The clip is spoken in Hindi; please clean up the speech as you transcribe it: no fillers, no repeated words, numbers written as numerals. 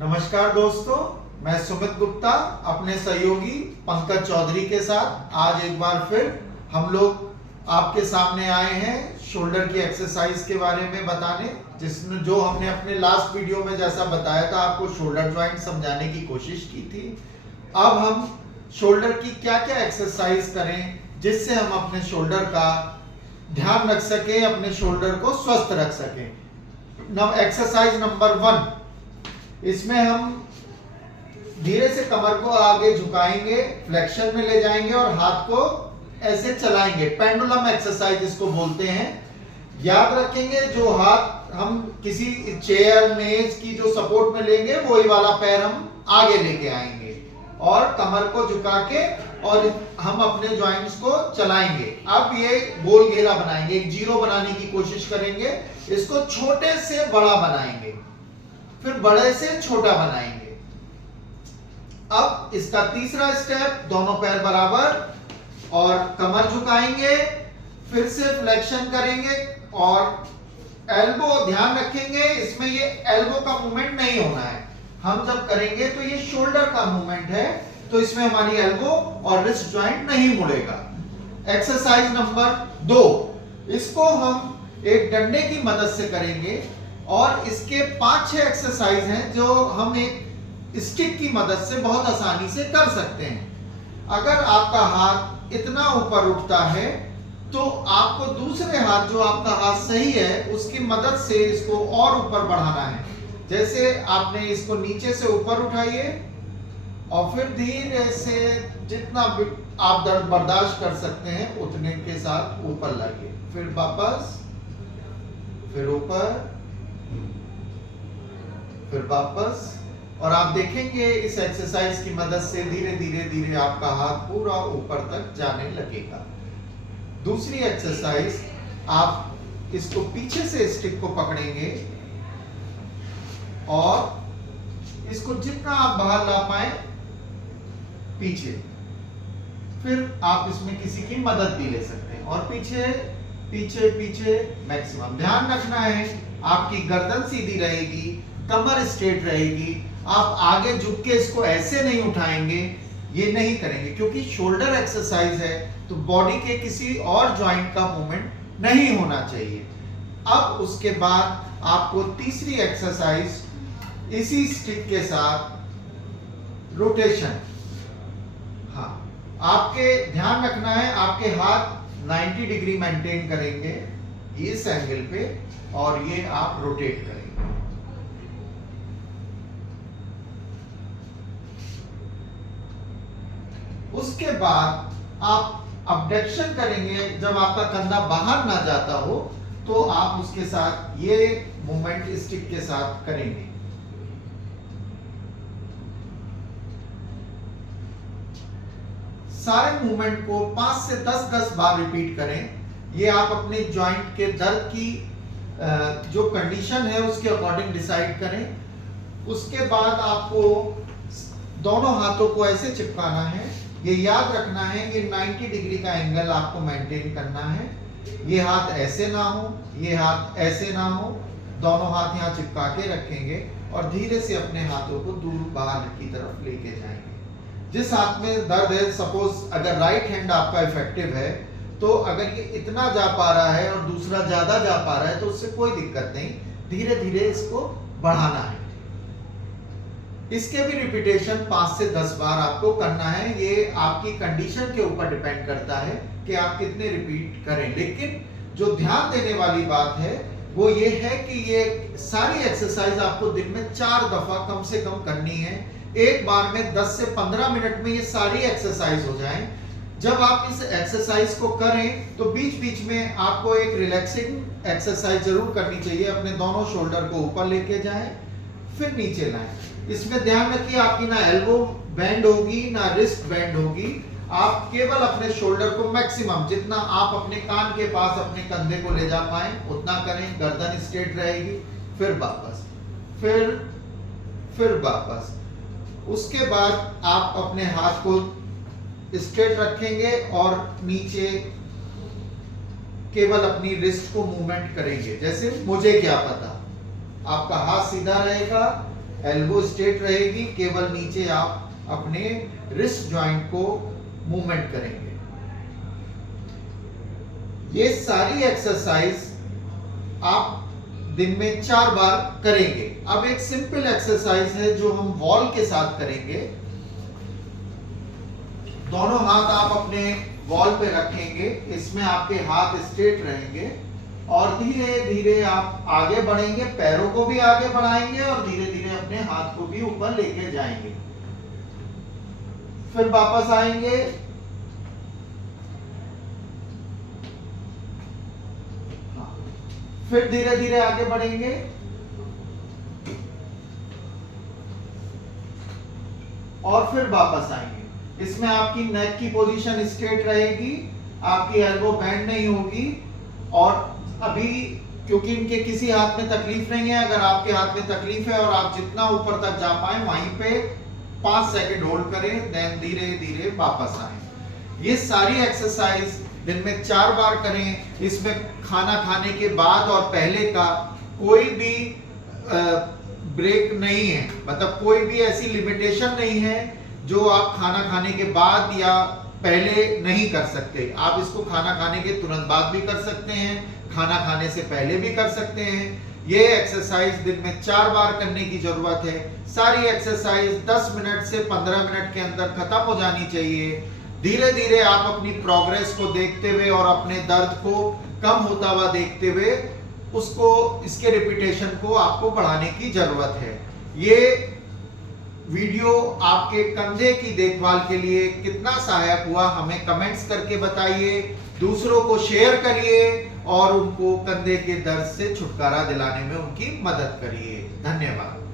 नमस्कार दोस्तों, मैं सुमित गुप्ता अपने सहयोगी पंकज चौधरी के साथ आज एक बार फिर हम लोग आपके सामने आए हैं शोल्डर की एक्सरसाइज के बारे में बताने, जिसमें जो हमने अपने लास्ट वीडियो में जैसा बताया था आपको शोल्डर ज्वाइंट समझाने की कोशिश की थी। अब हम शोल्डर की क्या क्या एक्सरसाइज करें जिससे हम अपने शोल्डर का ध्यान रख सके, अपने शोल्डर को स्वस्थ रख सके। एक्सरसाइज नंबर 1, इसमें हम धीरे से कमर को आगे झुकाएंगे, फ्लेक्शन में ले जाएंगे और हाथ को ऐसे चलाएंगे। पेंडुलम एक्सरसाइज इसको बोलते हैं। याद रखेंगे जो हाथ हम किसी चेयर मेज की जो सपोर्ट में लेंगे वही वाला पैर हम आगे लेके आएंगे और कमर को झुका के और हम अपने जॉइंट्स को चलाएंगे। अब ये गोल घेरा बनाएंगे, एक जीरो बनाने की कोशिश करेंगे। इसको छोटे से बड़ा बनाएंगे, फिर बड़े से छोटा बनाएंगे। अब इसका तीसरा स्टेप, दोनों पैर बराबर और कमर झुकाएंगे, फिर से फ्लेक्शन करेंगे और एल्बो ध्यान रखेंगे, इसमें ये एल्बो का मूवमेंट नहीं होना है। हम जब करेंगे तो ये शोल्डर का मूवमेंट है, तो इसमें हमारी एल्बो और रिस्ट ज्वाइंट नहीं मुड़ेगा। एक्सरसाइज नंबर 2, इसको हम एक डंडे की मदद से करेंगे और इसके 5-6 एक्सरसाइज हैं जो हम एक स्टिक की मदद से बहुत आसानी से कर सकते हैं। अगर आपका हाथ इतना ऊपर उठता है तो आपको दूसरे हाथ, जो आपका हाथ सही है, उसकी मदद से इसको और ऊपर बढ़ाना है। जैसे आपने इसको नीचे से ऊपर उठाइए और फिर धीरे से जितना आप दर्द बर्दाश्त कर सकते हैं उतने के साथ ऊपर लाइए, फिर वापस, फिर ऊपर, फिर वापस। और आप देखेंगे इस एक्सरसाइज की मदद से धीरे धीरे धीरे आपका हाथ पूरा ऊपर तक जाने लगेगा। दूसरी एक्सरसाइज, आप इसको पीछे से स्टिक को पकड़ेंगे और इसको जितना आप बाहर ला पाए पीछे, फिर आप इसमें किसी की मदद भी ले सकते हैं और पीछे पीछे पीछे मैक्सिमम। ध्यान रखना है आपकी गर्दन सीधी रहेगी, कमर स्ट्रेट रहेगी। आप आगे झुक के इसको ऐसे नहीं उठाएंगे, ये नहीं करेंगे, क्योंकि शोल्डर एक्सरसाइज है तो बॉडी के किसी और जॉइंट का मूवमेंट नहीं होना चाहिए। अब उसके बाद आपको तीसरी एक्सरसाइज इसी स्टिक के साथ रोटेशन। हाँ, आपके ध्यान रखना है आपके हाथ 90 डिग्री मेंटेन करेंगे इस एंगल पे और ये आप रोटेट करेंगे। उसके बाद आप अबडक्शन करेंगे, जब आपका कंधा बाहर ना जाता हो तो आप उसके साथ ये मूवमेंट स्टिक के साथ करेंगे। सारे मूवमेंट को 5 से 10 बार रिपीट करें। ये आप अपने जॉइंट के दर्द की जो कंडीशन है उसके अकॉर्डिंग डिसाइड करें। उसके बाद आपको दोनों हाथों को ऐसे चिपकाना है। ये याद रखना है ये 90 डिग्री का एंगल आपको मेंटेन करना है। ये हाथ ऐसे ना हो, ये हाथ ऐसे ना हो, दोनों हाथ यहाँ चिपका के रखेंगे और धीरे से अपने हाथों को दूर बाहर की तरफ लेके जाएंगे। जिस हाथ में दर्द है, सपोज अगर राइट हैंड आपका इफेक्टिव है, तो अगर ये इतना जा पा रहा है और दूसरा ज्यादा जा पा रहा है तो उससे कोई दिक्कत नहीं, धीरे धीरे इसको बढ़ाना है। इसके भी रिपीटेशन 5 से 10 बार आपको करना है। ये आपकी कंडीशन के ऊपर डिपेंड करता है कि आप कितने रिपीट करें। लेकिन जो ध्यान देने वाली बात है वो ये है कि ये सारी एक्सरसाइज आपको दिन में 4 दफा कम से कम करनी है। एक बार में 10 से 15 मिनट में ये सारी एक्सरसाइज हो जाएं। जब आप इस एक्सरसाइज को करें तो बीच बीच में आपको एक रिलैक्सिंग एक्सरसाइज जरूर करनी चाहिए। अपने दोनों शोल्डर को ऊपर लेके जाएं, फिर नीचे लाएं। इसमें ध्यान रखिए आपकी ना एल्बो बेंड होगी ना रिस्ट बेंड होगी। आप केवल अपने शोल्डर को मैक्सिमम जितना आप अपने कान के पास अपने कंधे को ले जा पाए उतना करें। गर्दन स्ट्रेट रहेगी, फिर वापस, फिर वापस। उसके बाद आप अपने हाथ को स्ट्रेट रखेंगे और नीचे केवल अपनी रिस्ट को मूवमेंट करेंगे। जैसे मुझे क्या पता, आपका हाथ सीधा रहेगा, एल्बो स्ट्रेट रहेगी, केवल नीचे आप अपने रिस्ट जॉइंट को मूवमेंट करेंगे। ये सारी एक्सरसाइज आप दिन में 4 बार करेंगे। अब एक सिंपल एक्सरसाइज है जो हम वॉल के साथ करेंगे। दोनों हाथ आप अपने वॉल पे रखेंगे, इसमें आपके हाथ स्ट्रेट रहेंगे और धीरे धीरे आप आगे बढ़ेंगे, पैरों को भी आगे बढ़ाएंगे और धीरे धीरे अपने हाथ को भी ऊपर लेके जाएंगे। फिर वापस आएंगे, फिर धीरे धीरे आगे बढ़ेंगे और फिर वापस आएंगे। इसमें आपकी नेक की पोजीशन स्ट्रेट रहेगी, आपकी एल्बो बेंड नहीं होगी। और अभी क्योंकि इनके किसी हाथ में तकलीफ नहीं है, अगर आपके हाथ में तकलीफ है और आप जितना ऊपर तक जा पाए वहीं पे 5 सेकंड होल्ड करें, देन धीरे धीरे वापस आए। ये सारी एक्सरसाइज दिन में 4 बार करें। इसमें खाना खाने के बाद और पहले का कोई भी ब्रेक नहीं है, मतलब कोई भी ऐसी लिमिटेशन नहीं है जो आप खाना खाने के बाद या पहले नहीं कर सकते। आप इसको खाना खाने के तुरंत बाद भी कर सकते हैं, खाना खाने से पहले भी कर सकते हैं। ये एक्सरसाइज दिन में 4 बार करने की जरूरत है। सारी एक्सरसाइज 10 मिनट से 15 मिनट के अंदर खत्म हो जानी चाहिए। धीरे धीरे आप अपनी प्रोग्रेस को देखते हुए और अपने दर्द को कम होता हुआ देखते हुए इसके रिपीटेशन को आपको बढ़ाने की जरूरत है। ये वीडियो आपके कंधे की देखभाल के लिए कितना सहायक हुआ हमें कमेंट्स करके बताइए, दूसरों को शेयर करिए और उनको कंधे के दर्द से छुटकारा दिलाने में उनकी मदद करिए। धन्यवाद।